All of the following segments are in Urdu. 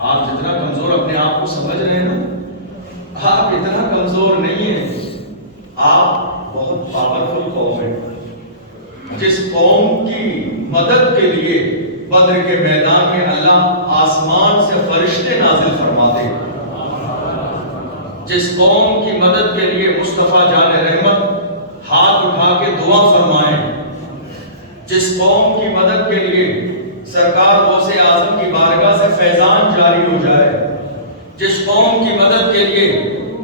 آپ جتنا کمزور اپنے آپ کو سمجھ رہے ہیں نا، آپ اتنا کمزور نہیں ہیں، آپ بہت پاورفل قوم ہے۔ جس قوم کی مدد کے لیے بدر کے میدان میں اللہ آسمان سے فرشتے نازل فرماتے ہیں، جس قوم کی مدد کے لیے مصطفیٰ جان رحمت ہاتھ اٹھا کے دعا فرمائیں، جس قوم کی مدد کے لیے سرکار غوث اعظم کی بارگاہ سے فیضان جاری ہو جائے، جس قوم کی مدد کے لیے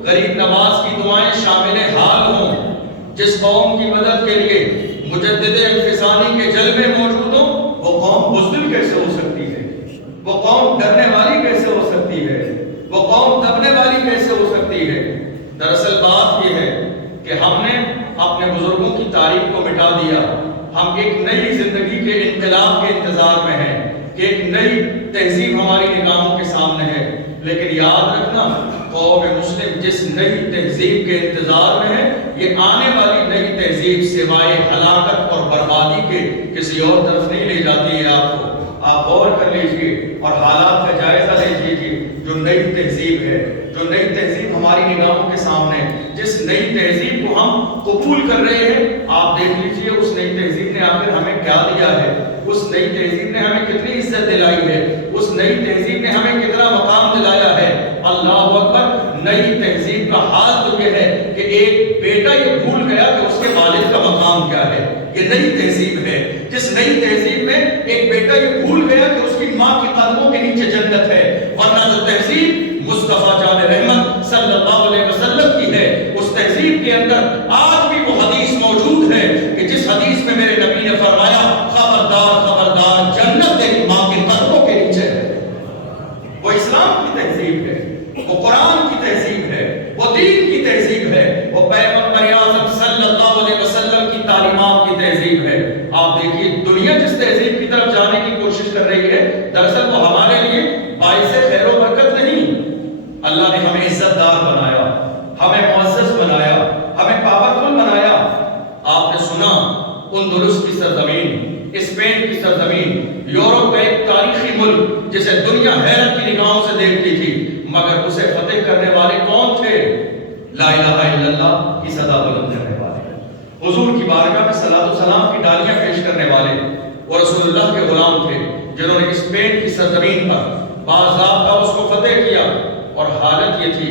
غریب نواز کی دعائیں شامل حال ہوں، جس قوم کی مدد کے لیے مجدد انفصالی کے جلوے موجود ہوں، وہ قوم بزدل کیسے ہو سکتی ہے؟ وہ قوم ڈرنے والی کیسے ہو سکتی ہے؟ وہ قوم دبنے والی کیسے ہو سکتی ہے؟ دراصل بات یہ ہے کہ ہم نے اپنے بزرگوں کی تاریخ کو مٹا دیا، ہم ایک نئی زندگی کے انقلاب کے انتظار میں ہیں کہ ایک نئی تہذیب ہماری نگاہوں کے سامنے ہے، لیکن یاد رکھنا قوم مسلم جس نئی تہذیب کے انتظار میں ہے، یہ آنے والی نئی تہذیب سوائے ہلاکت اور بربادی کے کسی اور طرف نہیں لے جاتی ہے۔ آپ کو آپ غور کر لیجئے اور حالات کا جائزہ لے لیجئے، جو نئی تہذیب ہے، جو نئی تہذیب ہماری نگاہوں کے سامنے ہے، جس نئی تہذیب کو ہم قبول کر رہے ہیں، آپ دیکھ لیجئے اس نئی تہذیب نے آخر ہمیں کیا دیا ہے، اس نئی تہذیب نے ہمیں کتنی عزت دلائی ہے، اس نئی تہذیب نے ہمیں کتنا مقام دلایا ہے۔ اللہ اکبر! نئی تہذیب کا حال تو یہ ہے کہ ایک بیٹا یہ بھول گیا کہ اس کے والد کا مقام کیا ہے۔ یہ نئی تہذیب ہے، جس نئی تہذیب میں ایک بیٹا یہ بھول گیا کہ اس کی ماں کی قدموں کے نیچے جنت ہے، ورنہ جو تہذیب مصطفیٰ جان رحمت صلی اللہ علیہ وسلم کی ہے، اس تہذیب کے اندر آج بھی وہ حدیث موجود ہے کہ جس حدیث میں میرے نبی نے فرمایا خبردار خبردار جنت تیری ماں کے قدموں کے نیچے ہے۔ وہ اسلام کی تہذیب ہے، وہ قرآن کی تہذیب ہے، وہ دین کی تہذیب ہے، وہ پیغمبر اعظم صلی اللہ علیہ وسلم کی تعلیمات کی تہذیب ہے۔ آپ دیکھیے دنیا جس تہذیب کی طرف جانے کی کوشش کر رہی ہے، دراصل وہ ہمارے لیے باعث خیر و برکت نہیں۔ اللہ نے ہمیں عزت دار بنایا، ہمیں معزز بنایا، ہمیں پاورفل بنایا۔ آپ نے سنا اندلس کی سرزمین، اسپین کی سرزمین، یورپ کا ایک تاریخی ملک جسے دنیا حیرت کی نگاہوں سے دیکھتی تھی، مگر اسے فتح کرنے والے کون تھے؟ لا الہ الا اللہ کی صدا بلند کرنے والے، حضور کی بارگاہ میں صلاۃ و سلام کی ڈالیاں پیش کرنے والے، وہ رسول اللہ کے غلام تھے جنہوں نے اسپین کی سرزمین پر باضابطہ اس کو فتح کیا۔ اور حالت یہ تھی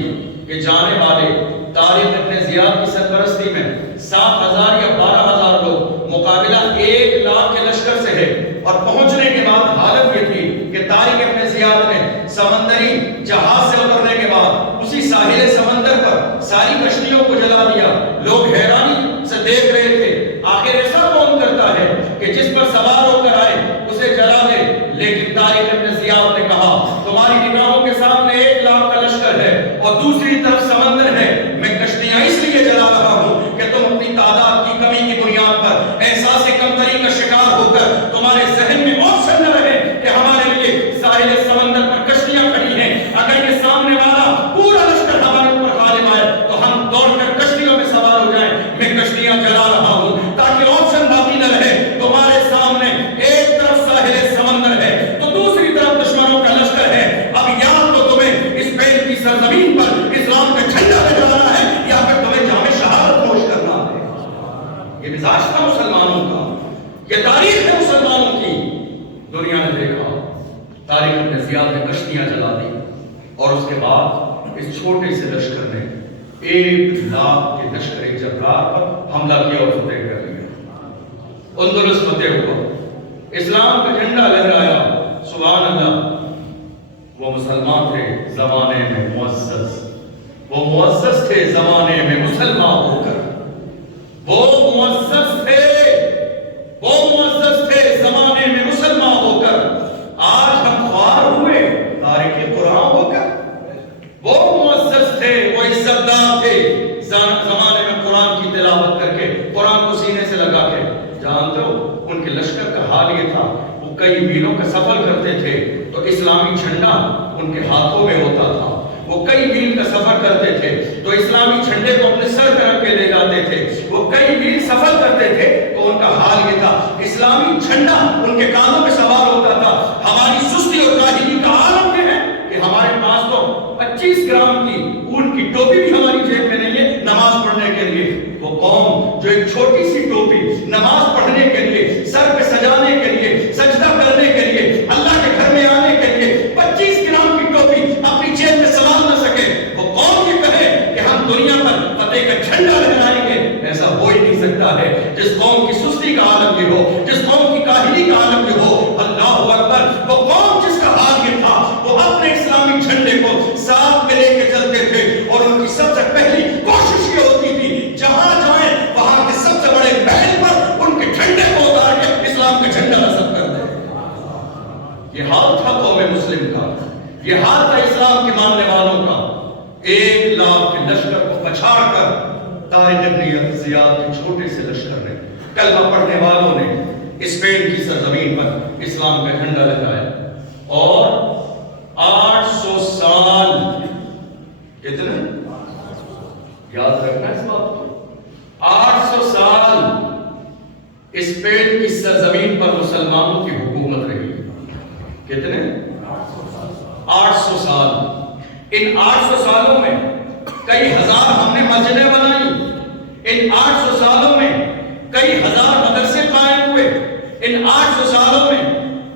کہ جانے والے طارق ابن زیاد کی سرپرستی میں 7,000 یا 12,000 لوگ مقابلہ 1,00,000 کے لشکر سے ہے، اور پہنچنے کے بعد حالت یہ تھی کہ طارق ابن زیاد نے سمندری جہاز سے اترنے کے بعد اسی ساحل سمندر پر ساری کشتیوں کو جلا دیا۔ لوگ حیرانی سے دیکھ رہے تھے، آخر ایسا کون کرتا ہے کہ جس پر سوار ہو کر آئے اسے جلا دے؟ لیکن طارق ابن زیاد نے کہا تمہاری نگاہوں کے سامنے 1,00,000 کا لشکر ہے اور دوسری طرف سمندر ہے، میں کشتیاں اس لیے جلا رہا ہوں کہ تم اپنی تعداد کی کمی کی بنیاد پر احساس کمتری کا شکار ہو کر تمہارے ذہن میں آپشن نہ رہے کہ ہمارے لیے ساحل سمندر پر کشتیاں کھڑی ہیں، اگر یہ سامنے والا پورا لشکر ہمارے اوپر غالب آئے تو ہم دوڑ کر کشتیوں میں سوار ہو جائیں۔ میں کشتیاں جلا رہا ہوں تاکہ آپشن باقی نہ رہے، تمہارے سامنے ایک طرف ساحل سمندر ہے تو دوسری طرف دشمنوں کا لشکر ہے، اب یا تو تمہیں اسپین کی سرزمین پر اسلام کا جھنڈا لہرانا ہے یا پھر تمہیں جام شہادت نوش کرنا ہے۔ یہ مزاج تھا مسلمانوں کا، یہ تاریخ ہے مسلمانوں کی۔ دنیا نے دیکھا طارق ابن زیاد نے کشتیاں جلا دی، اور اس کے بعد اس چھوٹے سے لشکر نے 1,00,000 کے لشکر جبار پر حملہ کیا اور فتح کر لیا۔ اندلس فتح ہوا، اسلام کا جھنڈا لہرایا۔ سبحان اللہ! وہ مسلمان تھے زمانے میں معزز، وہ معزز تھے زمانے میں مسلمان ہو کر، وہ معزز تھے، وہ معزز تھے زمانے میں مسلمان ہو کر۔ آج ہم خوار ہوئے تارک قرآن ہو کر۔ وہ معزز تھے، وہ عزت دار تھے زمانے میں قرآن کی تلاوت کر کے، قرآن کو سینے سے لگا کے۔ جانتے ہو ان کے لشکر کا حال یہ تھا، وہ کئی میلوں کا سفر کرتے تھے تو اسلامی جھنڈا ان کے ہاتھوں میں ہوتا تھا، وہ کئی میل کا سفر کرتے تھے تو اسلامی جھنڈے کو اپنے سر پہ رکھ کے لے جاتے تھے، وہ کئی میل سفر کرتے تھے تو ان کا حال یہ تھا، اسلامی جھنڈا ان کے کانوں پہ سوار ہوتا تھا۔ ہماری سستی اور کاہلی کا عالم یہ ہے کہ 25 گرام کی اون کی ٹوپی بھی ہماری جیب میں نہیں ہے نماز پڑھنے کے لیے. وہ قوم جو ایک چھوٹی سی ٹوپی نماز پڑھنے کے لیے، سر پہ سجانے کے لیے، سجدہ کرنے کے لیے، اللہ کے گھر میں آنے کے لیے 25 گرام کی ٹوپی اپنی جیب میں سنبھال نہ سکے، وہ قوم یہ کہے کہ ہم دنیا پر فتح کا جھنڈا لہرائیں گے، ایسا ہو ہی نہیں سکتا ہے. جس قوم کی سستی کا عالم یہ ہو، جس قوم کی کاہلی کا عالم یہ ہو، اللہ اکبر، وہ قوم جس کا حال یہ تھا وہ اپنے اسلامی جھنڈے کو ساتھ میں لے کے چلتے تھے، اور ان کی سب سے پہلی کوشش یہ ہوتی تھی جہاں جائیں وہاں کے سب سے بڑے محل پر ان کے جھنڈے کو اتار کے اسلام کا جھنڈا نصب کر دیں. یہ حال تھا قوم مسلم کا، یہ حال تھا اسلام کے ماننے والوں کا. 1 لاکھ کے لشکر کو پچھاڑ کر طارق ابن زیاد کے چھوٹے سے لشکر نے، کلمہ پڑھنے والوں نے اسپین کی سرزمین پر اسلام کا جھنڈا لگایا، اور 800 سال، کتنے یاد رکھنا اس بات کو، 800 سال اسپین کی سرزمین پر مسلمانوں کی حکومت رہی. کتنے؟ 800 سال. ان 800 سالوں میں کئی ہزار ہم نے مسجدیں بنائی، ان 800 سالوں میں کئی ہزار مدرسے قائم ہوئے، ان 800 سالوں میں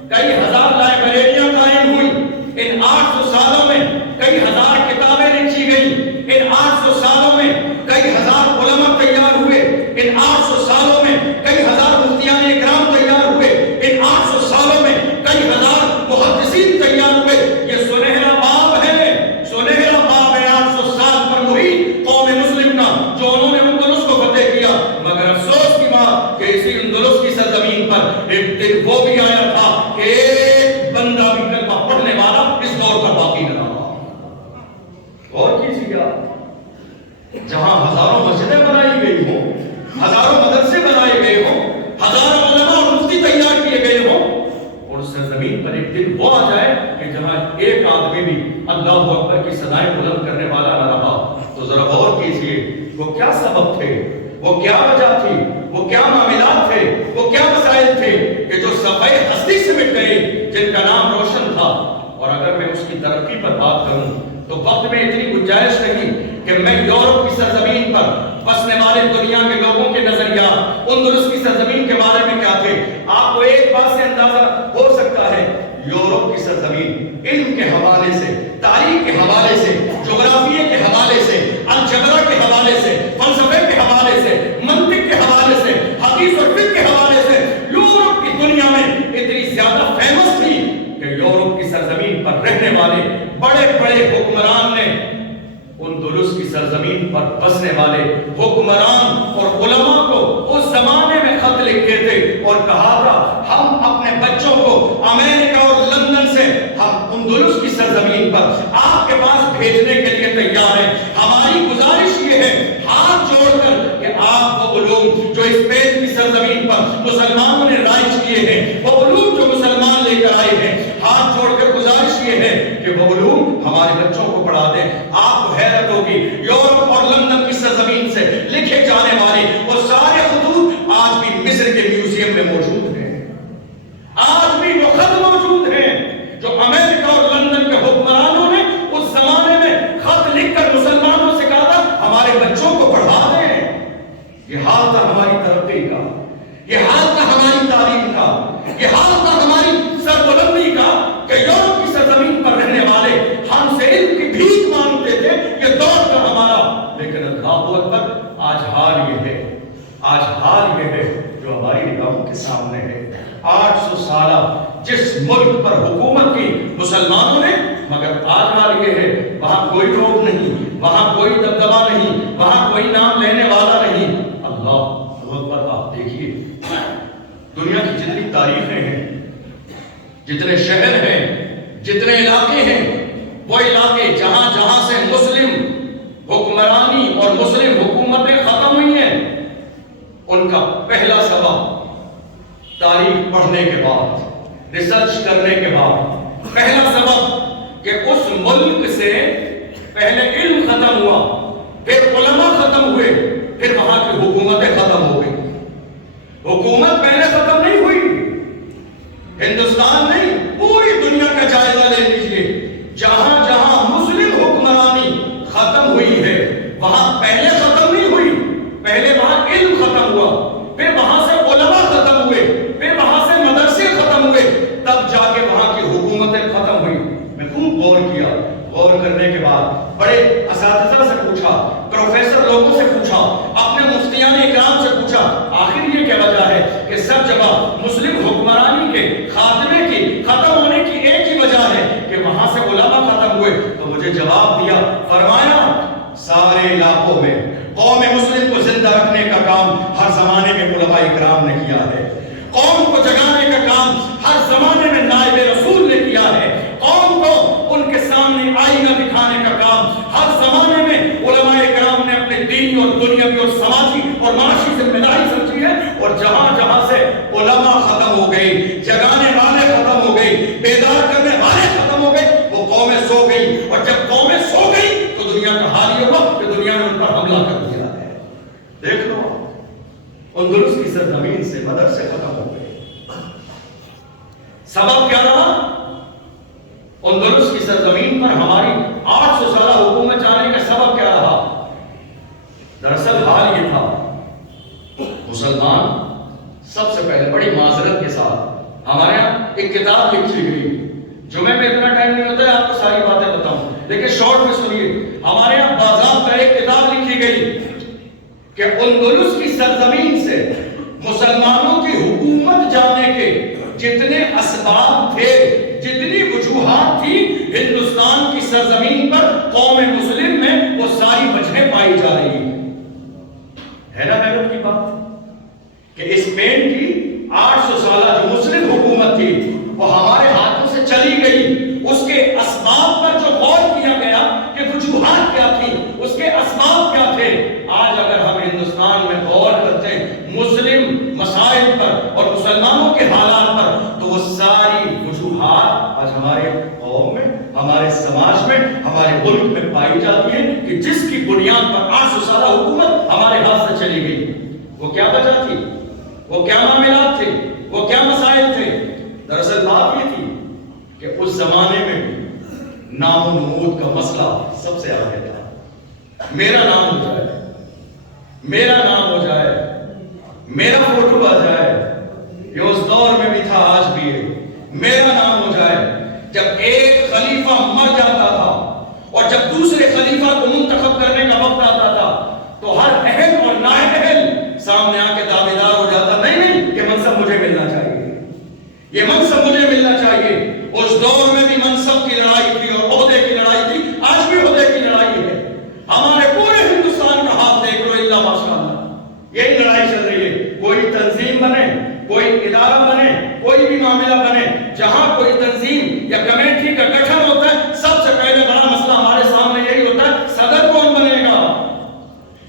کئی ہزار لائبریریاں قائم ہوئی، ان 800 سالوں میں کئی ہزار کتابیں لکھی گئیں، ان 800 سالوں میں کئی ہزار علماء تیار ہوئے، ان 800 سالوں میں کئی ہزار مفتیان اکرام تیار ہوئے، ان 800 سالوں میں کئی ہزار محدثین تیار ہوئے. یہ سنہرا باب ہے، سنہرا باب ہے 800 سال پر محیط قوم مسلم کا، جو انہوں نے اندلس کو فتح کیا. مگر افسوس کی بات کہ اسی اندلس کی سرزمین پر ایک دن وہ بھی آیا تھا کہ ایک بندہ بھی کلمہ پڑھنے والا اس دور پر باقی نہ رہا. اور کیجیے آپ، جہاں ہزاروں مسجدیں بنائی گئی ہوں، ہزاروں مدرسے بنائے گئے ہوں، ہزاروں علماء اور مفتی تیار کیے گئے ہوں، اور اس سرزمین پر ایک دن وہ آ جائے کہ جہاں ایک آدمی بھی اللہ اکبر کی صدائیں بلند کرنے والا نہ رہا. تو ذرا غور کیجیے وہ کیا سبب تھے، وہ کیا وجہ تھی، وہ کیا معاملات تھے، وہ کیا مسائل تھے کہ جو صفحہ ہستی سے مٹ گئے، جن کا نام روشن تھا. اور اگر میں اس کی ترقی پر بات کروں تو وقت میں اتنی گنجائش نہیں کہ میں یورپ کی سرزمین پر بسنے والے دنیا کے لوگوں کے نظریات اندلس کی سرزمین کے بارے میں کیا تھے. آپ کو ایک بات سے اندازہ ہو سکتا ہے، یورپ کی سرزمین علم کے حوالے سے، تاریخ کے حوالے سے، جغرافیے کے حوالے سے، الجبرا کے حوالے سے، فلسفے کے حوالے سے، منطق کے حوالے سے، حدیث اور فقہ کے حوالے سے یورپ کی دنیا میں اتنی زیادہ فیمس تھی کہ یورپ کی سرزمین پر رہنے والے بڑے بڑے حکمران نے اندلس کی سرزمین پر بسنے والے حکمران اور علماء کو اس زمانے میں خط لکھے تھے اور کہا تھا ہم اپنے بچوں کو امریکہ اور لندن سے ہم اندلس کی سرزمین پر آپ کے پاس بھیجنے کے لیے تیار ہیں. ہماری گزارش یہ ہے ہاتھ جوڑ کر کہ آپ وہ علوم جو اسپین کی سرزمین پر مسلمانوں نے رائج کیے ہیں، وہ علوم جو مسلمان لے کر آئے ہیں، ہاتھ جوڑ کر گزارش یہ ہے کہ وہ علوم ہمارے بچوں کو پڑھا دیں. آپ کو حیرت ہوگی یورپ اور لندن کی سرزمین سے لکھے جانے والے وہ سارے خطوط آج بھی مصر کے میوزیم میں موجود ہیں. آج بھی وہ خط موجود ہیں جو امریکہ اور لندن کے حکمرانوں نے اس زمانے میں خط لکھ کر مسلمانوں سے کہا تھا ہمارے بچوں کو پڑھا دیں. یہ حال تھا ہماری ترقی کا، یہ حال تھا ہماری تعلیم کا، یہ حال تھا ہماری سربلندی کا کہ یورپ کی سرزمین پر رہنے والے ہم سے علم کی بھیک مانگتے تھے. یہ دور تھا ہمارا. لیکن اللہ اکبر، آج حال یہ ہے، آج حال یہ ہے جو ہماری نگاہوں کے سامنے ہے. 800 سالہ جس ملک پر حکومت کی مسلمانوں نے، مگر آج حال یہ ہے وہاں کوئی روک نہیں، وہاں کوئی دبدبا نہیں، وہاں کوئی نام لینے والا نہیں. اللہ اکبر. آپ دیکھیے دنیا کی جتنی تاریخیں ہیں، جتنے شہر ہیں، جتنے علاقے ہیں، وہ علاقے جہاں جہاں سے مسلم حکمرانی اور مسلم حکومتیں ختم ہوئی ہیں، ان کا پہلا سبب تاریخ پڑھنے کے بعد، ریسرچ کرنے کے بعد، پہلا سبب کہ اس ملک سے پہلے علم ختم ہوا، پھر علماء ختم ہوئے، پھر وہاں کی حکومتیں ختم ہو گئی. حکومت پہلے ختم نہیں ہوئی، ہندوستان نہیں پوری دنیا کا جائزہ لے لیجئے، جہاں جہاں مسلم حکمران کرنے کے بعد بڑے اساتذہ سے پوچھا، پروفیسر لوگوں سے پوچھا، اپنے مفتیان اکرام سے پوچھا، آخر یہ کیا وجہ ہے کہ سب جگہ مسلم حکمرانی کے خاتمے کی، ختم ہونے کی ایک ہی وجہ ہے کہ وہاں سے علماء ختم ہوئے؟ تو مجھے جواب دیا، فرمایا سارے علاقوں میں قوم مسلم کو زندہ رکھنے کا کام ہر زمانے میں علماء اکرام نے کیا ہے، قوم کو جگانے کا کام ہر زمانے میں نائب رسول نے کیا ہے، قوم کو ان کے سامنے آئینہ دکھانے کا کام ہر زمانے میں علماء اکرام نے اپنے دینی اور دنیاوی اور سماجی اور معاشی ذمہ داری سمجھی ہے۔ اور جہاں جہاں سے علماء ختم ہو گئی، جگانے والے ختم ہو گئی، بیدار کرنے والے ختم ہو گئے، وہ قومیں سو گئی، اور جب قومیں سو گئی تو دنیا کا حال یہ ہوا کہ دنیا نے ان پر حملہ کر دیا ہے۔ دیکھ لو، اندلس کی سرزمین سے مدرسے ختم ہو گئے۔ سبب کیا رہا؟ اندلس کی سرزمین پر ہماری 800 سالہ حکومت چلانے کا سبب کیا رہا؟ دراصل حال یہ تھا، مسلمان سب سے پہلے بڑی معذرت کے ساتھ ہمارے یہاں ایک کتاب لکھی گئی، جمعے میں اتنا ٹائم نہیں ہوتا ہے آپ کو ساری باتیں بتاؤں، لیکن شارٹ میں سنیے، ہمارے یہاں باضابطہ ایک کتاب لکھی گئی کہ اندلس کی سرزمین سے مسلمانوں کی حکومت جانے کے جتنے اسباب تھے، جتنی وجوہات تھی ہندوستان کی سرزمین پر قوم مسلم میں، وہ ساری وجہیں پائی جا رہی ہے نا حیرت کی بات کہ اسپین کی 800 سالہ جو مسلم حکومت تھی وہ ہمارے ہاتھوں سے چلی گئی، اس کے اسباب پر جو غور کیا گیا کہ وجوہات کیا تھی، اس کے اسباب کیا تھے، آج اگر ہم ہندوستان میں غور کرتے ہیں مسلم مسائل پر اور مسلمانوں کے حالات پر، تو وہ ساری وجوہات آج ہمارے قوم میں، ہمارے سماج میں، ہمارے ملک میں پائی جاتی ہے کہ جس کی بنیاد پر 800 سالہ حکومت ہمارے ہاتھ سے چلی گئی۔ وہ کیا وجہ تھی؟ وہ کیا معاملات تھے؟ وہ کیا مسائل تھے؟ دراصل بات یہ تھی کہ اس زمانے میں بھی نام و نمود کا مسئلہ سب سے آگے تھا۔ میرا نام ہو جائے، میرا نام ہو جائے، میرا فوٹو آ جائے، یہ اس دور میں بھی تھا، آج بھی ہے، میرا نام ہو جائے۔ جب ایک خلیفہ مر جاتا تھا اور جب دوسرے خلیفہ کو منتخب کرنے کا وقت آتا تھا تو ہر اہل اور نااہل سامنے آ کے دعوے دار ہو جاتا، نہیں یہ منصب مجھے ملنا چاہیے، یہ منصب مجھے ملنا چاہیے۔ اس دور میں بھی منصب کی لڑائی تھی اور عہدے کی لڑائی تھی، آج بھی عہدے کی لڑائی ہے۔ ہمارے پورے ہندوستان کا حال دیکھ لو، اللہ ماشاءاللہ یہی لڑائی چل رہی ہے۔ کوئی تنظیم بنے، کوئی ادارہ بنے، کوئی بھی معاملہ بنے، جہاں کوئی تنظیم یا کمیٹی کا گٹھن ہوتا ہے، سب سے پہلے بڑا مسئلہ ہمارے سامنے یہی ہوتا ہے، صدر کون بنے گا،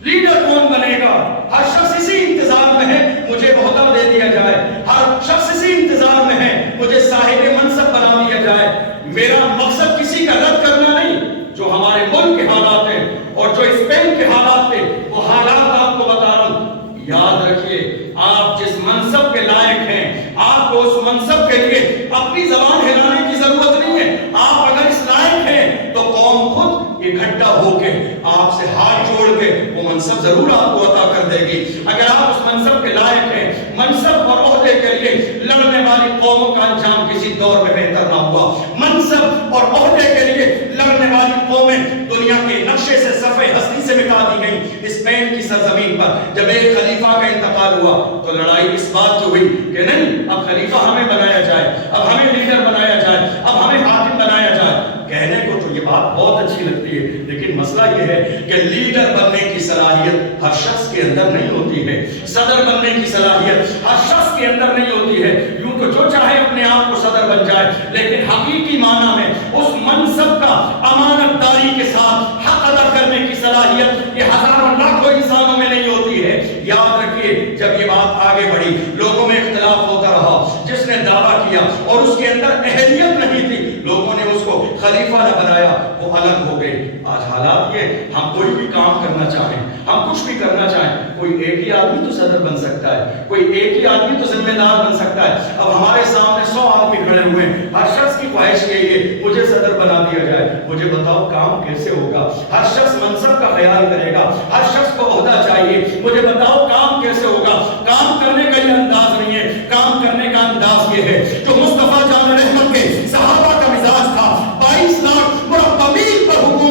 لیڈر کون بنے گا۔ ہر شخص اسی انتظار میں ہے مجھے عہدہ دے دیا جائے، ہر شخص اسی انتظار میں ہے مجھے صاحب منصب بنا دیا جائے۔ میرا مقصد کسی کا رد کرنا نہیں، جو ہمارے ملک کے حالات ہیں اور جو اسپین کے حالات تھے وہ حالات آپ کو بتا رہا ہوں۔ یاد رکھیے، آپ جس منصب کے لائق ہیں، آپ کو اس منصب کے لیے اپنی زبان ہلانے کی ضرورت نہیں ہے۔ آپ اگر اس لائق ہیں تو قوم خود اکٹھا ہو کے آپ سے ہاتھ جوڑ کے وہ منصب ضرور آپ کو عطا کر دے گی۔ اگر آپ اس منصب کے لائق ہیں، منصب اور عہدے کے لیے لڑنے والی قوموں کا انجام کسی دور میں بہتر نہ ہوا۔ منصب اور عہدے کے لیے لڑنے والی قومیں دنیا کے نقشے سے، صفحہ ہستی سے مٹا دی گئیں۔ اسپین کی سرزمین پر جب ایک خلیفہ کا انتقال ہوا تو لڑائی اس بات کی ہوئی کہ نہیں، اب خلیفہ ہمیں بنایا جائے، اب ہمیں لیڈر بنایا جائے، اب ہمیں حاکم بنایا جائے۔ کہنے کو تو یہ بات بہت اچھی لگتی ہے، لیکن مسئلہ یہ ہے کہ لیڈر بننے کی صلاحیت ہر شخص کے اندر نہیں ہوتی ہے، صدر بننے کی صلاحیت ہر شخص کے اندر نہیں ہوتی ہے۔ یوں تو جو چاہے اپنے آپ کو صدر بن جائے، لیکن حقیقی معنی میں اس منصب کا امانت داری کے ساتھ حق ادا کرنے کی صلاحیت یہ ہزاروں لاکھوں انسانوں میں نہیں ہوتی ہے۔ یاد رکھیے، جب یہ بات آگے بڑھی، لوگوں میں اختلاف ہوتا رہا، جس نے دعویٰ کیا اور اس کے اندر اہلیت نہیں تھی، لوگوں نے اس کو خلیفہ نہ بنایا، وہ الگ ہو گئے۔ آج حالات یہ، ہم کوئی بھی کام کرنا چاہیں، ہم کچھ بھی کرنا چاہیں، کوئی ایک ہی آدمی تو صدر بن سکتا ہے، کوئی ایک ہی آدمی تو ذمہ دار بن سکتا ہے۔ اب ہمارے سامنے 100 آدمی کھڑے ہوئے ہیں، ہر شخص کی خواہش یہی ہے مجھے صدر بنا دیا جائے۔ مجھے بتاؤ کام کیسے ہوگا؟ ہر شخص منصب کا خیال کرے گا، ہر شخص کو عہدہ چاہیے۔ مجھے بتاؤ کام کیسے ہوگا؟ کام کرنے کا یہ انداز نہیں ہے، کام کرنے کا انداز یہ ہے جو مصطفیٰ جان رحمت کے صحابہ کا مزاج تھا۔ 22 لاکھ مربع میل پر حکومت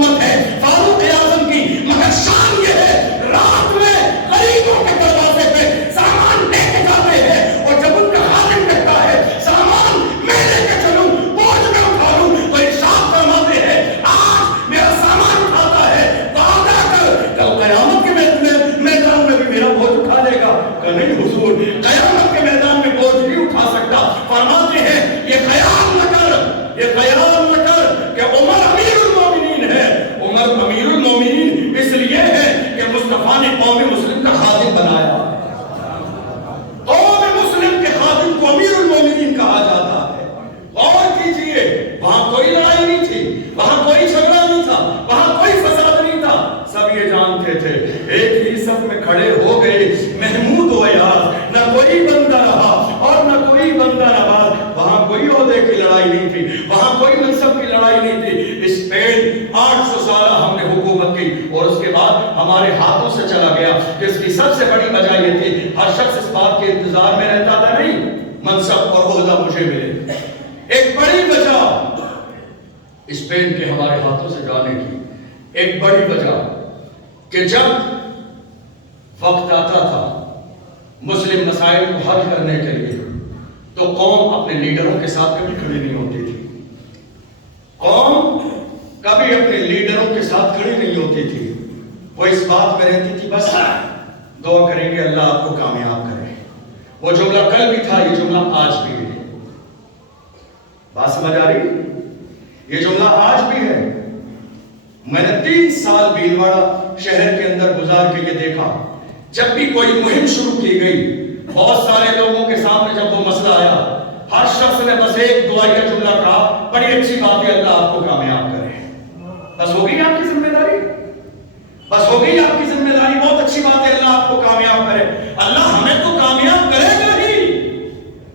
ہمارے ہاتھوں سے چلا گیا. کہ اس کی سب سے بڑی وجہ یہ تھی ہر شخص اس بات کے انتظار میں رہتا تھا نہیں منصب اور عہدہ مجھے ملے. ایک بڑی وجہ اسپین کے ہمارے ہاتھوں سے جانے کی ایک بڑی وجہ کہ جب وقت آتا تھا مسلم مسائل کو حل کرنے کے لیے تو قوم اپنے لیڈروں کے ساتھ کبھی کھڑی نہیں ہوتی تھی. قوم کبھی اپنے لیڈروں کے ساتھ کھڑی نہیں ہوتی تھی. وہ اس بات میں رہتی تھی بس دعا کریں گے اللہ آپ کو کامیاب کرے. وہ جملہ کل بھی تھا, یہ جملہ آج بھی ہے. بات سمجھ آ رہی؟ یہ جملہ آج بھی ہے. میں نے 3 سال بھیلواڑہ شہر کے اندر گزار کے یہ دیکھا جب بھی کوئی مہم شروع کی گئی بہت سارے لوگوں کے سامنے جب وہ مسئلہ آیا ہر شخص نے بس ایک دعا کا جملہ کہا بڑی اچھی بات ہے اللہ آپ کو کامیاب کرے. بس ہو گئی آپ کی ذمہ داری, بس ہو گئی آپ کی ذمہ داری. بہت اچھی بات ہے اللہ آپ کو کامیاب کرے. اللہ ہمیں تو کامیاب کرے گا ہی.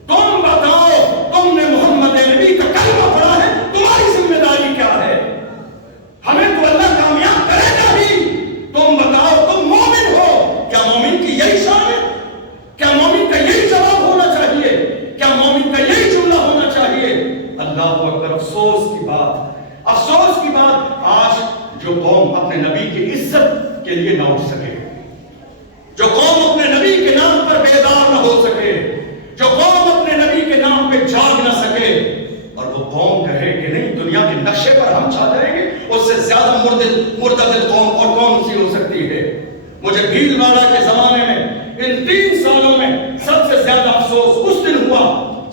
تم بتاؤ تم نے محمد نبی کا کلمہ پڑھا ہے, تمہاری ذمہ داری کیا ہے؟ ہمیں تو اللہ کامیاب کرے گا ہی. تم بتاؤ تم مومن ہو, کیا مومن کی یہی شان ہے؟ کیا مومن کا یہی جواب ہونا چاہیے؟ کیا مومن کا یہی جملہ ہونا چاہیے؟ اللہ اکبر. افسوس کی بات, افسوس کی بات, آج جو قوم اپنے نبی کی عزت کے لیے نہ اٹھ سکے, جو قوم اپنے نبی کے نام پر بیدار نہ ہو سکے, جو قوم اپنے نبی کے نام پہ جاگ نہ سکے, اور وہ قوم کہے کہ نہیں دنیا کے نقشے پر ہم چھا جائیں گے, اس سے زیادہ مرتدل قوم اور کون سی ہو سکتی ہے؟ مجھے بھیلواڑہ کے زمانے میں ان 3 سالوں میں سب سے زیادہ افسوس اس دن ہوا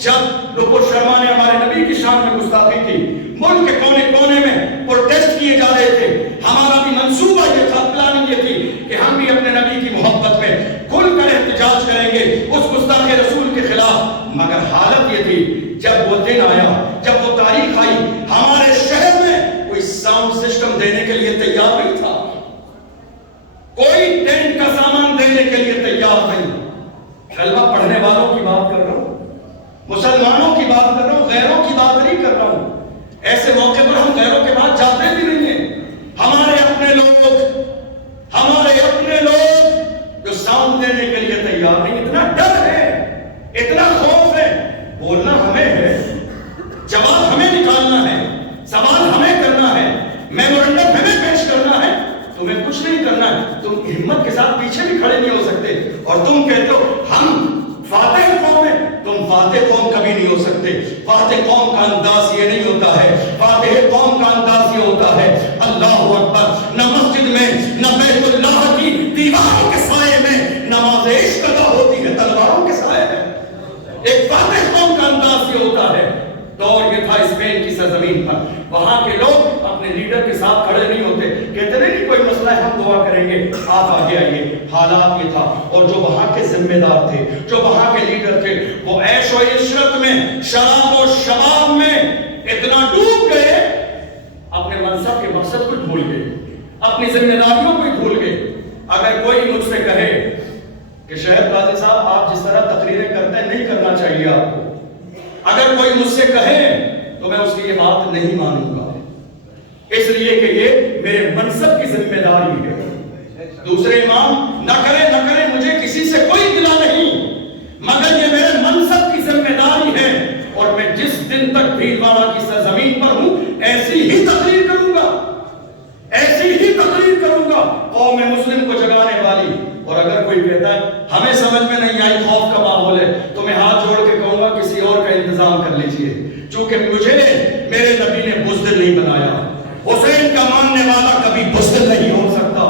جب لوگوں شرما نے ہمارے نبی کی شان میں گستاخی کی. ملک کے کونے کونے میں پروٹیسٹ کیے جا رہے تھے. ہمارا بھی منصوبہ یہ تھا, پلاننگ یہ تھی کہ ہم بھی اپنے نبی کی محبت میں کھل کر احتجاج کریں گے اس گستاخ رسول کے خلاف. مگر حالت یہ تھی جب وہ دن آیا, جب وہ تاریخ آئی, ہمارے شہر میں کوئی ساؤنڈ سسٹم دینے کے لیے تیار نہیں تھا, کوئی ٹینٹ کا سامان دینے کے لیے تیار نہیں. کلمہ پڑھنے والوں کی بات کر رہا ہوں, مسلمانوں کی بات کر رہا ہوں, غیروں کی بات نہیں کر رہا ہوں. ایسے موقع پر ہم غیروں کے بعد جاتے بھی نہیں ہیں. ہمارے اپنے لوگ جو ساؤنڈ دینے کے لیے تیار نہیں. اتنا ڈر ہے, اتنا خوف ہے. بولنا ہمیں ہے, جواب ہمیں نکالنا ہے, سوال ہمیں کرنا ہے, میمورنڈم ہمیں پیش کرنا ہے. تمہیں کچھ نہیں کرنا ہے. تم ہمت کے ساتھ پیچھے بھی کھڑے نہیں ہو سکتے اور تم کہتے ہو ہم فاتح قوم ہے. تم فاتح قوم کبھی نہیں ہو سکتے. فاتح قوم کا انداز یہ نہیں ہوتا ہے, فاتح قوم کا انداز یہ ہوتا ہے اللہ اکبر. نہ مسجد میں نہ بیت اللہ کی دیواروں کے سائے میں نماز عشق ادا ہوتی ہے تلواروں کے سائے میں. ایک فاتح قوم کا انداز یہ ہوتا ہے. دور یہ تھا اسپین کی سرزمین پر, وہاں کے لوگ اپنے لیڈر کے ساتھ کھڑے نہیں ہوتے, کہتے نہیں کوئی مسئلہ ہے ہم دعا کریں گے آپ آگے آئیے. حالات یہ تھا. اور جو وہاں کے ذمہ دار تھے, جو وہاں کے لیڈر تھے, وہ عیش و عشرت میں, شراب و شباب میں اتنا ڈوب گئے, اپنے منصب کے مقصد کو بھول گئے, اپنی ذمہ داریوں کو بھول گئے. اگر کوئی مجھ سے کہے کہ شہر قاضی صاحب آپ جس طرح تقریریں کرتے ہیں نہیں کرنا چاہیے آپ کو, اگر کوئی مجھ سے کہے تو میں اس کی یہ بات نہیں مانوں گا, اس لیے کہ یہ میرے منصب کی ذمہ داری ہے. دوسرے امام نہ کرے مجھے کسی سے کوئی گلہ نہیں, مگر یہ میرے منصب کی ذمہ داری ہے. اور میں جس دن تک بھیلواڑہ کی سرزمین پر ہوں ایسی ہی تقریر کروں گا, ایسی ہی تقریر کروں گا قوم مسلم کو جگانے والی. اور اگر کوئی کہتا ہے ہمیں سمجھ میں نہیں آئی, خوف کا ماحول ہے, تو میں ہاتھ جوڑ کے کہوں گا کسی اور کا انتظام کر لیجئے, چونکہ مجھے میرے نبی نے بزدل نہیں بنایا. حسین کا ماننے والا کبھی بزدل نہیں ہو سکتا,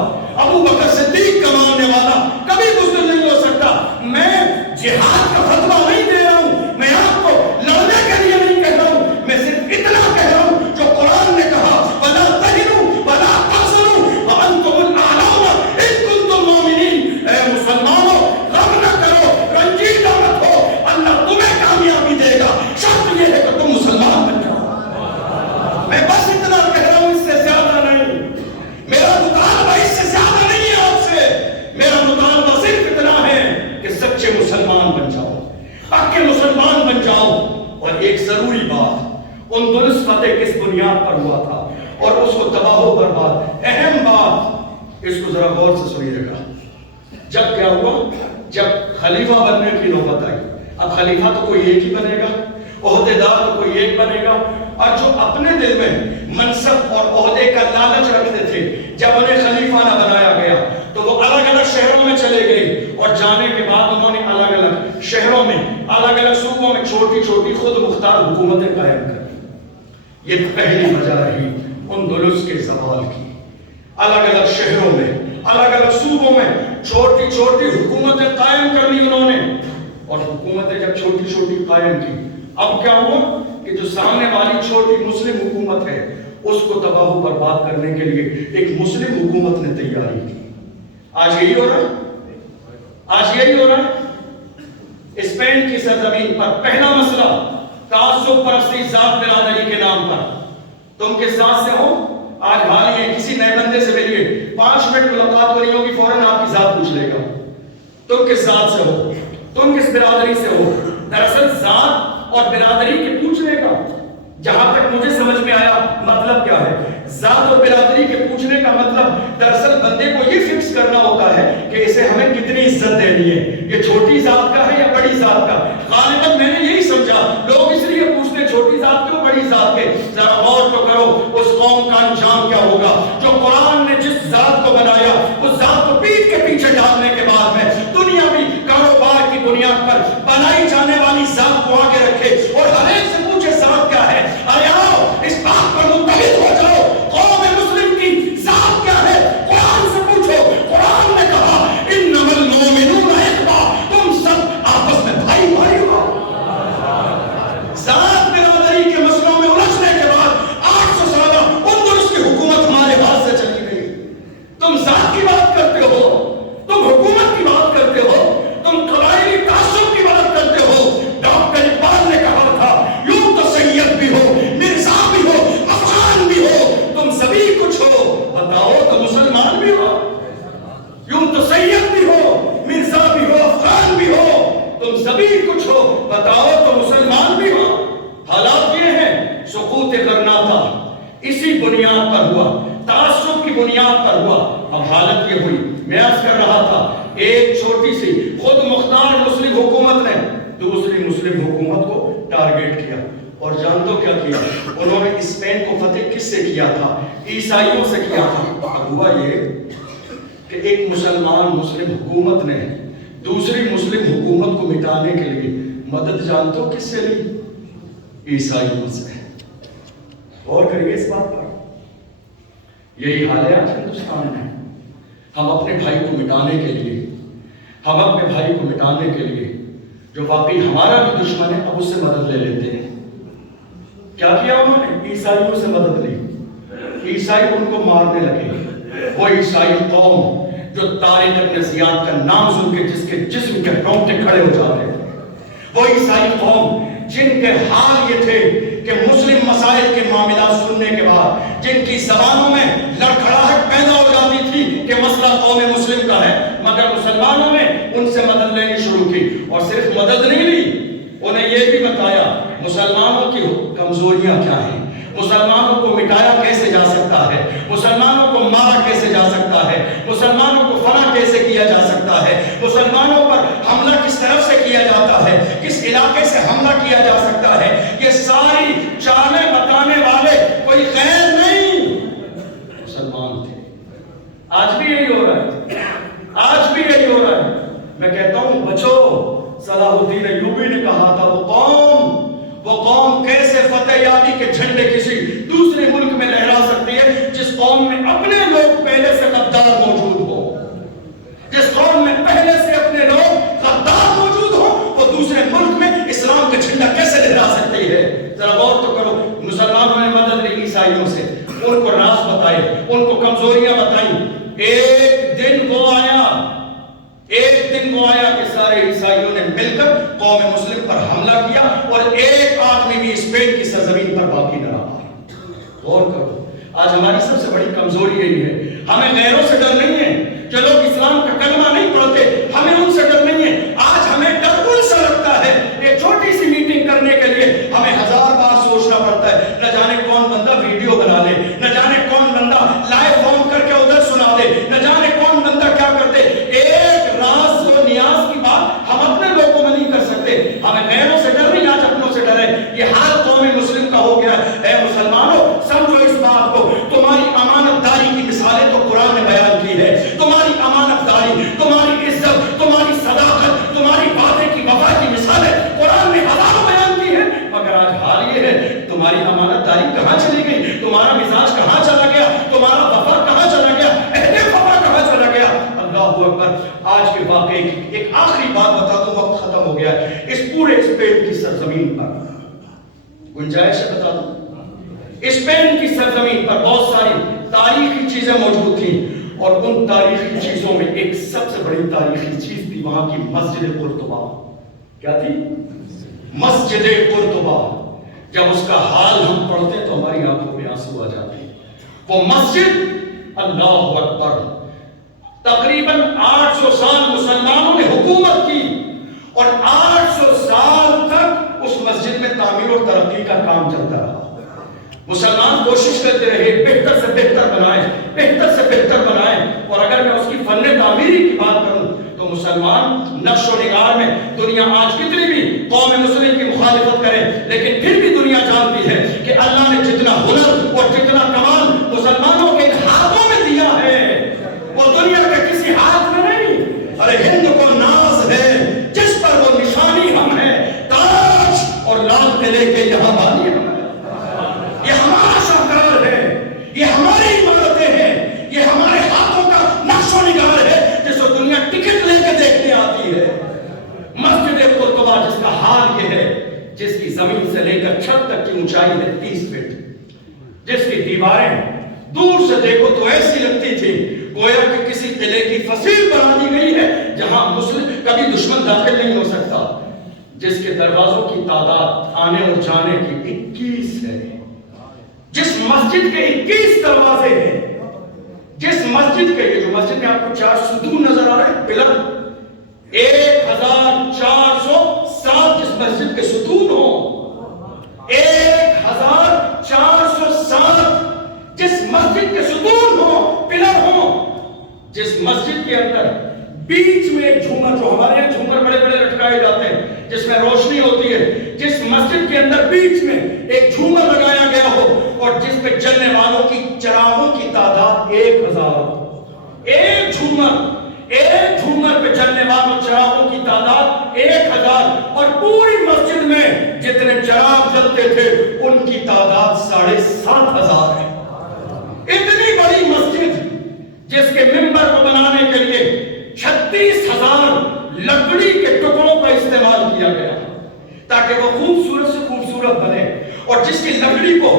ابو بکر صدیق کا ماننے والا کبھی بزدل نہیں ہو سکتا. میں جہاد کا فتویٰ نہیں دے رہا ہوں, میں آپ کو لڑنے کے لیے نہیں کہہ رہا ہوں, میں صرف اتنا کہہ رہا ہوں جو قرآن نے کہا وَلَا تَهِنُوا وَلَا تَحْزَنُوا وَأَنْتُمُ الْأَعْلَوْنَ إِن كُنتُم مُّؤْمِنِينَ. اے مسلمانوں غم نہ کرو, رنجیدہ مت ہو, اللہ تمہیں کامیابی دے گا, شرط یہ ہے کہ تم مسلمان بن جاؤ. میں بس اتنا کہہ رہا ہوں, اس سے زیادہ نہیں. میرا مطالبہ اس سے زیادہ نہیں ہے آپ سے. میرا مطالبہ صرف اتنا ہے کہ سچے مسلمان بن جاؤ, پکے مسلمان بن جاؤ. اور ایک ضروری بات, اندلس فتح کس بنیاد پر ہوا تھا اور اس کو تباہ و برباد, اہم بات اس کو ذرا غور سے سنیے گا. جب کیا ہوا؟ جب خلیفہ بننے کی نوبت آئی. اب خلیفہ تو کوئی ایک ہی بنے گا, عہدیدار تو کوئی ایک بنے گا, اور جو اپنے دل میں منصب اور عہدے کا لالچ رکھتے تھے, جب انہیں خلیفہ نہ بنایا گیا تو وہ الگ الگ شہروں میں چلے گئے, اور جانے کے بعد انہوں نے الگ الگ شہروں میں, الگ الگ صوبوں میں چھوٹی چھوٹی خود مختار حکومتیں قائم کر دی. یہ پہلی وجہ رہی اندلس کے زوال کی. الگ الگ شہروں میں, الگ الگ صوبوں میں چھوٹی چھوٹی حکومتیں قائم کر لی انہوں نے. اور حکومتیں جب چھوٹی چھوٹی قائم کی, اب کیا ہوا کہ جو سامنے والی چھوٹی مسلم حکومت ہے اس کو تباہ و برباد کرنے کے لیے ایک مسلم حکومت نے تیاری کی. آج یہی ہو رہا ہے, آج یہی ہو رہا ہے. اسپین کی سرزمین پر پہلا مسئلہ تعصب پرستی ذات برادری کے نام پر. تم کس ذات سے ہو؟ آج حال ہی کسی نئے بندے سے ملیے, 5 منٹ ملاقات ہو رہی ہوگی, فوراً آپ کی ذات پوچھ لے گا. تم کس ذات سے ہو, تم کس برادری سے ہو. دراصل ذات اور برادری کے پوچھنے کا, جہاں تک مجھے سمجھ میں آیا, مطلب کیا ہے؟ ذات اور برادری کے پوچھنے کا مطلب دراصل بندے کو یہ فکس کرنا ہوتا ہے کہ اسے ہمیں کتنی عزت دینی ہے, یہ چھوٹی ذات کا ہے یا بڑی ذات کا. غالباً میں نے یہی سمجھا, لوگ اس لیے پوچھتے چھوٹی ذات کیوں بڑی ذات کے. ذرا غور تو کرو اس قوم کا انجام کیا ہوگا جو قرآن نے جس ذات کو بنایا اس ذات کو پیٹ کے پیچھے ڈالنے کے بعد میں دنیاوی کاروبار کی بنیاد پر بنائی جانے والی ذات کو آگے رکھے اور ہر ایک سے پوچھے ذات کیا ہے. ارے آؤ اس بات پر متحد ہو جاؤ, قوم مسلم کی ذات کیا ہے قرآن سے پوچھو. قرآن نے کہا انما المؤمنون اخوہ, تم سب آپس میں بھائی بھائی ہو. ذات برادری کے مسئلوں میں الجھنے کے بعد 800 سالہ اندلس کی حکومت ہمارے ہاتھ سے چلی گئی. تم ذات کی بات کرتے ہو, تم حکومت کی بات کرتے ہو, تم قبائلی تعصب کی بات کرتے ہو. ڈاکٹر اقبال نے کہا تھا یوں تو سید بھی ہو, مرزا بھی ہو, افغان بھی ہو, تم سبھی کچھ ہو, بتاؤ تو مسلمان بھی ہو. یوں تو سید بھی ہو, مرزا بھی ہو, افغان بھی ہو, تم سبھی کچھ ہو, بتاؤ تو مسلمان بھی ہو. حالات یہ ہیں, سقوط غرناطہ اسی بنیاد پر ہوا, تعصب کی بنیاد پر ہوا. اب حالت یہ ہوئی, میں عرض کر رہا تھا, ایک چھوٹی سی خود مختار مسلم حکومت نے دوسری مسلم حکومت کو ٹارگیٹ کیا. اور جانتو کیا کیا انہوں نے؟ اسپین کو فتح کس سے کیا تھا؟ عیسائیوں سے کیا تھا. اب ہوا یہ کہ ایک مسلمان مسلم حکومت نے دوسری مسلم حکومت کو مٹانے کے لیے مدد جانتو کس سے لی؟ عیسائیوں سے. اور کریے اس بات پر. یہی حال ہے آج ہندوستان میں. ہم اپنے بھائی کو مٹانے کے لیے, ہم اپنے بھائی کو مٹانے کے لیے جو واقعی ہمارا بھی دشمن ہے, اب اس سے مدد لے لیتے ہیں. کیا کیا انہوں نے؟ عیسائیوں سے مدد لی. عیسائی ان کو مارنے لگے. وہ عیسائی قوم جو طارق ابن زیاد کا نام سن کے جس کے جسم کے رونگٹے کھڑے ہو جاتے تھے, وہ عیسائی قوم جن کے حال یہ تھے کہ مسلم مسائل کے معاملات سننے کے بعد جن کی زبانوں میں لڑکھڑاہٹ پیدا ہو جاتی تھی کہ مسئلہ قوم مسلم کا ہے, مگر مسلمانوں نے ان سے مدد لینی شروع کی. اور صرف مدد نہیں لی, انہیں یہ بھی بتایا مسلمانوں کی کمزوریاں کیا ہیں, مسلمانوں کو مٹایا کیسے جا سکتا ہے, مسلمانوں کو مارا کیسے جا سکتا ہے, مسلمانوں کو فنا کیسے کیا جا سکتا ہے, مسلمانوں پر حملہ کس طرف سے کیا جاتا ہے, کس علاقے سے حملہ کیا جا سکتا ہے. یہ ساری چالیں بتانے والے کوئی غیر نہیں, مسلمان تھے. آج بھی یہی ہو رہا ہے, آج بھی یہی ہو رہا ہے. میں کہتا ہوں بچو, صلاح الدین ایوبی نے کہا تھا وہ قوم کیسے فتح یابی کے جھنڈے کسی دوسرے ملک میں لہرا سکتی ہے جس قوم میں اپنے لوگ پہلے سے غدار موجود ہو. جس قوم میں پہلے سے اپنے لوگ غدار موجود ہو, وہ دوسرے ملک میں اسلام کا جھنڈا کیسے لہرا سکتی ہے؟ ذرا غور تو کرو. مسلمانوں نے مدد لی عیسائیوں سے, ان کو راز بتائے, ان کو کمزوریاں بتائیں. ایک دن وہ آیا کہ سارے عیسائیوں نے مل کر قوم مسلم پر حملہ کیا اور ایک آدمی بھی اسپین کی سرزمین پر باقی نہ رہا. غور کرو, آج ہماری سب سے بڑی کمزوری یہی ہے, ہمیں غیروں سے ڈر نہیں ہے. جو لوگ اسلام کا کلمہ نہیں پڑھتے ہمیں ان سے ڈر نہیں ہے. آج ہمیں ڈر ان سے لگتا ہے. ایک چھوٹی سی میٹنگ کرنے کے لیے ہمیں 1000 بار سوچنا پڑتا ہے. نہ جانے کون بندہ ویڈیو بنا لے, نہ جانے کون بندہ لائیو فون کر کے ادھر سنا دے, نہ جانے سرزمین پر، گنجائش ہے بتا دوں، اسپین کی سرزمین پر بہت ساری تاریخی چیزیں موجود تھیں، اور ان تاریخی چیزوں میں ایک سب سے بڑی تاریخی چیز تھی وہاں کی مسجد قرطبہ۔ کیا تھی؟ مسجد قرطبہ۔ جب اس کا حال ہم پڑھتے ہیں تو ہماری آنکھوں میں آنسو آ جاتے ہیں۔ وہ مسجد، اللہ اکبر، تقریباً 800 سال مسلمانوں نے حکومت کی، اور 800 سال تک اس مسجد میں تعمیر اور ترقی کا کام چلتا رہا۔ مسلمان کوشش کرتے رہے بہتر سے بہتر بنائیں، بہتر سے بہتر بنائیں، اور اگر میں اس کی فن تعمیری کی بات کروں تو مسلمان نقش و نگار میں دنیا آج کتنی بھی قوم مسلم کی مخالفت کرے، لیکن پھر بھی دنیا جانتی ہے کہ اللہ نے جتنا ہنر اور جتنا کمال مسلمانوں کے ہاتھوں میں دیا ہے وہ دنیا کے کسی ہاتھ میں نہیں۔ ارے ہند کو ناز ہے جس پر وہ نشانی ہم ہے، تاج اور لال قلعے کے یہاں بالی ہم ہے۔ یہ ہمارا شاہکار ہے، یہ ہماری عمارتیں ہیں، یہ ہمارے ہاتھوں کا نقش و نگار ہے جس کو دنیا ٹکٹ لے کے دیکھنے آتی ہے۔ مسجد قرطبہ جس کا حال یہ ہے، جس کی زمین سے لے کر چھت تک کی اونچائی ہے 30 فٹ، جس کی دیواریں دور سے دیکھو تو ایسی لگتی تھی گویا کہ کسی قلعے کی فصیل بنا دی گئی ہے جہاں مسلم کبھی دشمن داخل نہیں ہو سکتا، جس کے دروازوں کی تعداد آنے اور جانے کی 21 ہے، جس مسجد کے 21 دروازے ہیں، جس مسجد کے، یہ جو مسجد میں آپ کو 4 ستون نظر آ رہے ہیں، پلر 1407 جس مسجد کے ستون ہوں، 1407 جس مسجد کے ستون ہوں، پلر ہوں، جس مسجد کے اندر بیچ میں ایک جھومر، جو ہمارے یہاں جھومر بڑے بڑے لٹکائے جاتے ہیں جس میں روشنی ہوتی ہے، جس مسجد کے اندر بیچ میں ایک جھومر لگایا گیا ہو اور جس پہ چلنے والوں کی چراغوں کی تعداد 1000 ہو۔ ایک جھومر پہ چلنے والوں چراغوں کی تعداد 1000، اور پوری مسجد میں جتنے چراغ جلتے تھے ان کی تعداد 7500 ہے۔ اتنی بڑی مسجد جس کے ممبر کو بنانے کے لیے 36,000 لکڑی کے ٹکڑوں کا استعمال کیا گیا تاکہ وہ خوبصورت سے خوبصورت بنے، اور جس کی لکڑی کو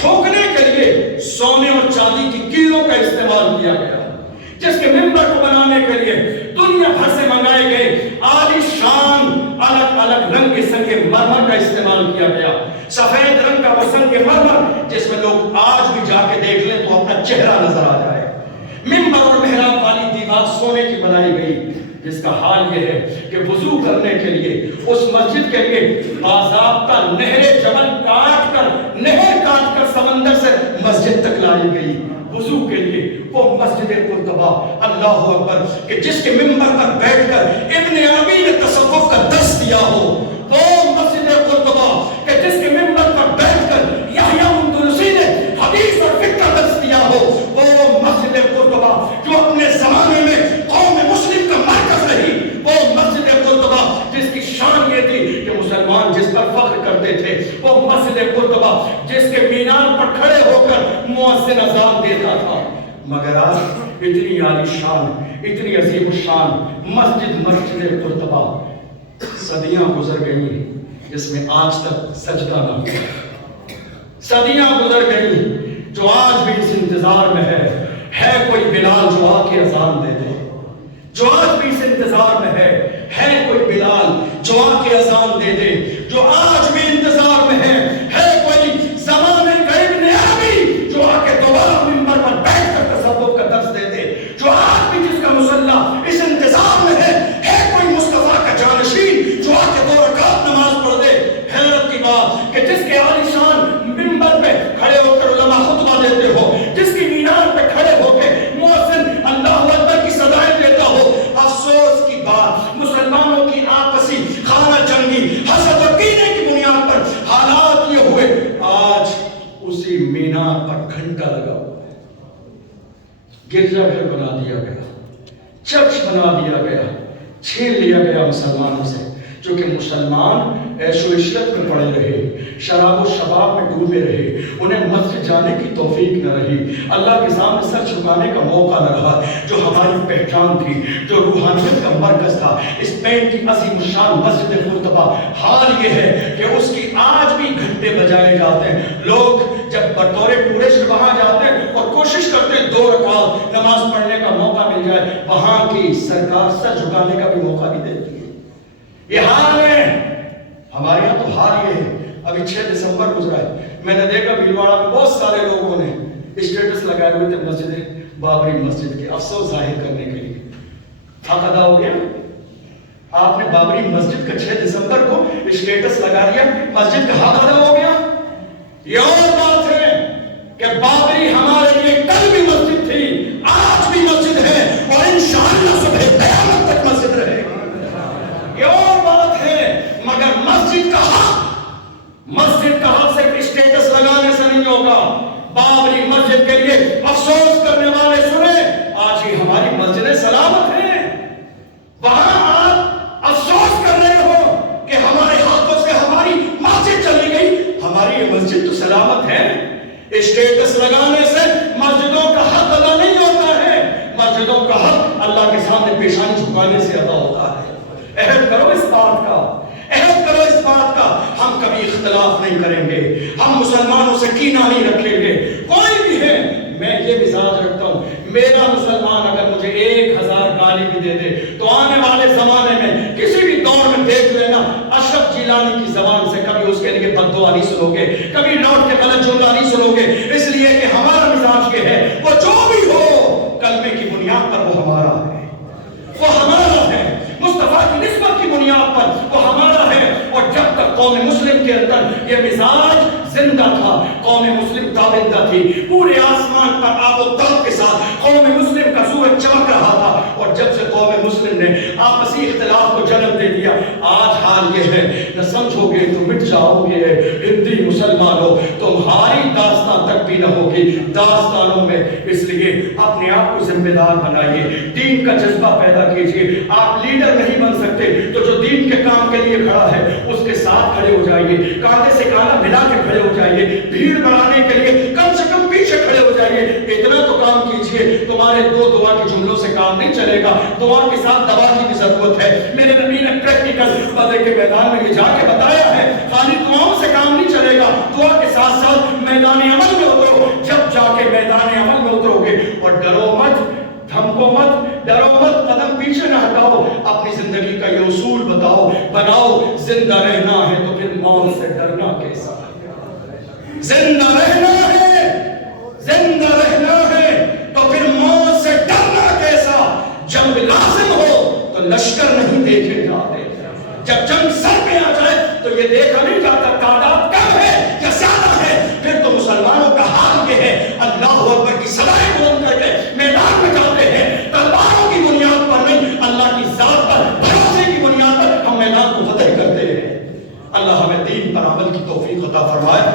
ٹھوکنے کے لیے سونے اور چاندی کی کیلوں کا استعمال کیا گیا، جس کے ممبر کو بنانے کے لیے دنیا بھر سے منگائے گئے عالی شان الگ الگ رنگ کے سنگ مرمر کا استعمال کیا گیا، سفید رنگ کا وہ سنگ مرمر جس میں لوگ آج بھی جا کے دیکھ لیں تو اپنا چہرہ نظر آ جائے۔ ممبر اور محراب والی دیوار سونے کی بنائی گئی، جس کا حال یہ ہے کہ وضو کرنے کے لیے اس مسجد کے لیے باضابطہ نہر کاٹ کر سمندر سے مسجد تک لائی گئی وضو کے لیے۔ وہ مسجد قرطبہ، اللہ اکبر، کہ جس کے ممبر پر بیٹھ کر ابن عربی نے تصوف کا درس دیا ہو، وہ مسجد قرطبہ کہ جس کے ممبر پر بیٹھ کر یحییٰ اندلسی نے حدیث اور فقہ کا درس دیا ہو، وہ مسجد قرطبہ جو اپنے زمانے میں قوم مسلم کا مرکز رہی، وہ مسجد قرطبہ جس کی شان یہ تھی کہ مسلمان جس پر فخر کرتے تھے، وہ مسجد قرطبہ جس کے مینار پر کھڑے ہو کر مؤذن اذان دیتا تھا۔ مگر آج اتنی عالی شان، اتنی عظیم الشان مسجد قرطبہ صدیاں گزر گئی جس میں آج تک سجدہ نہ ہوا، صدیاں گزر گئی جو آج بھی اس انتظار میں ہے کوئی بلال جو آ کے اذان دے دے، جو آج بھی اس انتظار میں ہے کوئی بلال جو آ کے اذان دے دے، جو آج بھی انتظار میں ہے کوئی زمانے کا ابن عربی جو آ کے دوبارہ منبر پر بیٹھ کر تصوف کا درس دے دے، جو آج بھی جس کا مصلی اس انتظار میں ہے کوئی مصطفیٰ کا جانشین جو آ کے 2 رکعت نماز پڑھ دے۔ حیرت کی بات کہ جس کے عالی شان منبر پہ کھڑے ہو کر علماء خطبہ دیتے ہو، جس کی مینار پہ کھڑے ہو کے مؤذن اللہ اکبر کی صدائیں دیتا ہو، افسوس کی بات مسلمانوں کی آپسی خانہ جنگی حسد و کینے کی بنیاد پر حالات یہ ہوئے، آج اسی مینار پر گھنٹہ لگا ہوا ہے، گرجا گھر بنا دیا گیا، چرچ بنا دیا گیا، چھین لیا گیا مسلمانوں سے، جو کہ مسلمان عیش و عشرت میں پڑے رہے، شراب و شباب میں ڈوبے رہے، انہیں مسجد جانے کی توفیق نہ رہی، اللہ کے سامنے سر جھکانے کا موقع نہ رہا۔ جو ہماری پہچان تھی، جو روحانیت کا مرکز تھا، اسپین کی عظیم الشان مسجد قرطبہ، حال یہ ہے کہ اس کی آج بھی گھنٹے بجائے جاتے ہیں۔ لوگ جب بطور ٹورسٹ وہاں جاتے ہیں اور کوشش کرتے ہیں 2 رکعت نماز پڑھنے کا موقع مل جائے، وہاں کی سرکار سر جھکانے کا بھی موقع نہیں دیتی ہے۔ یہ حال ہے ہمارے یہاں، تو حال یہ ہے۔ ابھی 6 دسمبر گزرا ہے، میں نے دیکھا بھیلواڑہ میں بہت سارے لوگوں نے اسٹیٹس لگائے ہوئے تھے مسجد بابری مسجد کے، افسوس ظاہر کرنے کے لیے۔ حق ادا ہو گیا؟ آپ نے بابری مسجد کا 6 دسمبر کو اسٹیٹس لگا دیا، مسجد کا حق ادا ہو گیا؟ یہ اور بات ہے کہ بابری ہمارے لیے کل بھی مسجد تھی، آج بھی مسجد ہے، اور انشاءاللہ صبح قیامت تک مسجد رہے گی۔ یہ اور بات ہے، مگر مسجد کا حق صرف اسٹیٹس لگانے سے نہیں ہوگا۔ بابری مسجد کے لیے افسوس کرنے والے سنیں، آج ہی ہماری مسجدیں سلامت ہیں۔ وہاں آپ افسوس کر رہے ہو کہ ہمارے ہاتھوں سے ہماری مسجد چلی گئی، ہماری یہ مسجد تو سلامت ہے۔ اسٹیٹس لگانے سے مسجدوں کا حق ادا نہیں ہوتا ہے، مسجدوں کا حق اللہ کے سامنے پیشانی جھکانے سے ادا ہوتا ہے۔ عہد کرو اس بات کا، عہد کرو اس بات کا، ہم کبھی اختلاف نہیں کریں گے، ہم مسلمانوں سے کینہ نہیں رکھیں گے، کوئی بھی ہے۔ میں یہ مزاج رکھتا ہوں، میرا مسلمان اگر مجھے 1000 گالی بھی دے دے تو آنے والے زمانے میں کسی بھی دور میں دیکھ لینا، اشرف جیلانی کی زبان سے کبھی اس کے لیے بد دعا نہیں سنو گے، کبھی لوٹ کے غلط جملہ نہیں سنو گے، اس لیے کہ ہمارا مزاج یہ ہے، وہ جو بھی ہو کلمے کی بنیاد پر وہ ہمارا ہے، وہ ہمارا ہے، مصطفیٰ کی نسبت کی بنیاد پر وہ ہمارا ہے۔ اور جب تک قوم مسلم کے اندر یہ مزاج زندہ تھا، قوم مسلم تابندہ تھی، پورے آسمان پر آب و تاب کے ساتھ قوم مسلم کا سورج چمک رہا تھا۔ اور جب سے قوم مسلم نے آپسی اختلاف کو جنم دے دیا، آج حال یہ ہے، نہ سمجھو گے تو مٹ جاؤ گے ہندی مسلمانوں، تمہاری داستان تک بھی نہ ہوگی داستانوں میں۔ اس لیے اپنے آپ کو ذمہ دار بنائیے، دین کا جذبہ پیدا کیجیے۔ آپ لیڈر نہیں بن سکتے تو جو دین کے کام کے لیے کھڑا ہے اس کے ساتھ کھڑے ہو جائیے، کانٹے سے کانٹا ملا کے کھڑے ہو جائیے، بھیڑ بڑھانے کے لیے کم سے کم پیچھے کھڑے ہو جائیے۔ اتنا تو کام کیجیے، تمہارے 2 دعا کے جملوں سے کام نہیں چلے گا، دعا کے ساتھ دوا کی بھی ضرورت ہے۔ میرے نبی نے پریکٹیکل بدے کے میدان میں یہ جا کے بتایا ہے، خالی دعاؤں سے کام نہیں چلے گا، دعا کے ساتھ ساتھ میدان عمل میں اترو۔ جب جا کے میدان عمل میں اترو گے، اور ڈرو مت، دھمکو مت، ڈرو مت، قدم پیچھے نہ ہٹاؤ، اپنی زندگی کا یہ اصول بناؤ، زندہ رہنا ہے تو پھر موت سے ڈرنا کیسا؟ زندہ رہنا ہے، زندہ رہنا ہے تو پھر موت سے ڈرنا کیسا؟ جنگ لازم ہو تو لشکر نہیں دیکھے جاتے، جب جنگ سر پہ آ جائے تو یہ دیکھا نہیں جاتا تعداد کم ہے یا زیادہ ہے، پھر تو مسلمانوں کا حال یہ ہے، اللہ اکبر کی صدائیں بلند کر کے میدان میں جاتے ہیں، تلواروں کی بنیاد پر نہیں، اللہ کی ذات پر بھروسے کی بنیاد پر ہم میدان کو فتح کرتے ہیں۔ اللہ ہمیں دین پر عمل کی توفیق عطا فرمائے۔